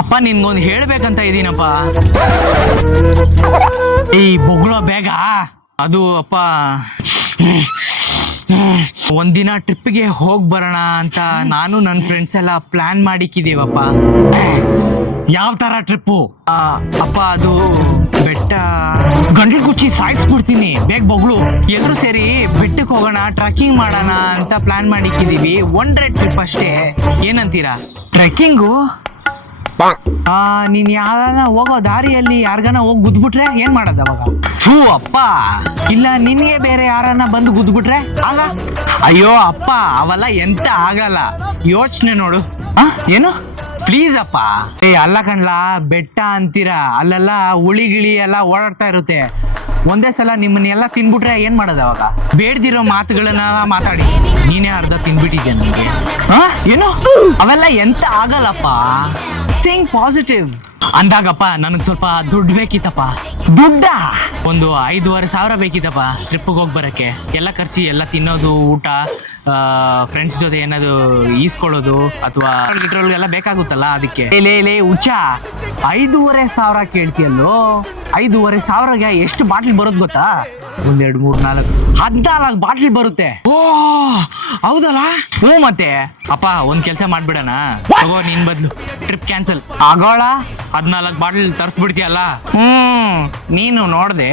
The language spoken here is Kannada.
ಅಪ್ಪ ನಿನ್ಗೊಂದು ಹೇಳ್ಬೇಕಂತ ಇದೀನಪ್ಪ. ಈ ಬೊಗಳೋ ಬೇಗ ಅದು ಅಪ್ಪ, ಒಂದಿನ ಟ್ರಿಪ್ಗೆ ಹೋಗ್ ಬರೋಣ ಅಂತ ನಾನು ನನ್ನ ಫ್ರೆಂಡ್ಸ್ ಎಲ್ಲ ಪ್ಲಾನ್ ಮಾಡಿಕ್ಕಿದೀವಪ್ಪ. ಯಾವ ತರ ಟ್ರಿಪ್ಪು? ಅಪ್ಪ ಅದು ಬೆಟ್ಟ ಗಂಟೆ ಕುಚ್ಚಿ ಸಾಯಿಸ್ಬಿಡ್ತೀನಿ, ಬೇಗ ಬೊಗಳು. ಎಲ್ರು ಸೇರಿ ಬೆಟ್ಟಕ್ಕೆ ಹೋಗೋಣ, ಟ್ರೆಕ್ಕಿಂಗ್ ಮಾಡೋಣ ಅಂತ ಪ್ಲಾನ್ ಮಾಡಿಕ್ಕಿದೀವಿ. 1 ಡೇ ಟ್ರಿಪ್ ಅಷ್ಟೇ, ಏನಂತೀರಾ? ಟ್ರೆಕ್ಕಿಂಗು? ನೀನ್ ಯಾರನ್ನ ಹೋಗೋ ದಾರಿಯಲ್ಲಿ ಯಾರ್ಗನ ಹೋಗಿ ಗುದ್ಬಿಟ್ರೆ ಏನ್ ಮಾಡೋದು ಅವಾಗ? ಥೂ ಅಪ್ಪ. ಇಲ್ಲ ನಿನ್ಗೆ ಬೇರೆ ಯಾರನ್ನ ಬಂದು ಗುದ್ಬಿಟ್ರೆ ಆಗ? ಅಯ್ಯೋ ಅಪ್ಪ, ಅವೆಲ್ಲ ಎಂತ ಆಗಲ್ಲ, ಯೋಚನೆ ನೋಡು. ಏನು? ಪ್ಲೀಸ್ ಅಪ್ಪ. ಅಲ್ಲ ಕಣ್ಲಾ, ಬೆಟ್ಟ ಅಂತೀರಾ, ಅಲ್ಲೆಲ್ಲ ಹುಳಿ ಗಿಳಿ ಎಲ್ಲ ಓಡಾಡ್ತಾ ಇರುತ್ತೆ. ಒಂದೇ ಸಲ ನಿಮ್ಮನ್ನೆಲ್ಲ ತಿನ್ಬಿಟ್ರೆ ಏನ್ ಮಾಡೋದು ಅವಾಗ? ಬೇಡ್ದಿರೋ ಮಾತುಗಳನ್ನೆಲ್ಲ ಮಾತಾಡಿ ನೀನೇ ಅರ್ಧ ತಿನ್ಬಿಟ್ಟಿದ್ದೆ ನನಗೆ. ಏನು? ಅವೆಲ್ಲ ಎಂತ ಆಗಲ್ಲಪ್ಪ, ಥಿಂಕ್ ಪಾಸಿಟಿವ್. ಅಂದಾಗಪ್ಪ ನನಗೆ ಸ್ವಲ್ಪ ದುಡ್ಡು ಬೇಕಿತ್ತಪ್ಪ. ದುಡ್ಡ? ಒಂದು 5,500 ಬೇಕಿತ್ತಪ್ಪ ಟ್ರಿಪ್ಪಿಗೆ ಹೋಗಿ ಬರೋಕ್ಕೆ. ಎಲ್ಲ ಖರ್ಚು, ಎಲ್ಲ ತಿನ್ನೋದು, ಊಟ, ಫ್ರೆಂಡ್ಸ್ ಜೊತೆ ಏನಾದ್ರು ಈಸ್ಕೊಳ್ಳೋದು ಅಥವಾ ಗಿಟ್ರೋಲ್ಗೆಲ್ಲ ಬೇಕಾಗುತ್ತಲ್ಲ, ಅದಕ್ಕೆ. ಲೇ ಹುಚ್ಚ, 5,500 ಕೇಳ್ತೀಯಲ್ಲೋ? 5,500ಗೆ ಎಷ್ಟು ಬಾಟ್ಲಿ ಬರೋದು ಗೊತ್ತಾ? 1 2 3 4 14 ಬಾಟ್ಲಿ ಬರುತ್ತೆ. ಓ ಹೌದಲ್ಲ? ಹ್ಞೂ ಮತ್ತೆ. ಅಪ್ಪ ಒಂದ್ ಕೆಲಸ ಮಾಡ್ಬಿಡಣ, ತಗೋ ನಿನ್ ಬದ್ಲು ಟ್ರಿಪ್ ಕ್ಯಾನ್ಸಲ್. ಆಗೋಳ 14 ಬಾಟಲ್ ತರಿಸ್ಬಿಡ್ತೀಯಲ್ಲ? ನೀನು ನೋಡ್ದೆ.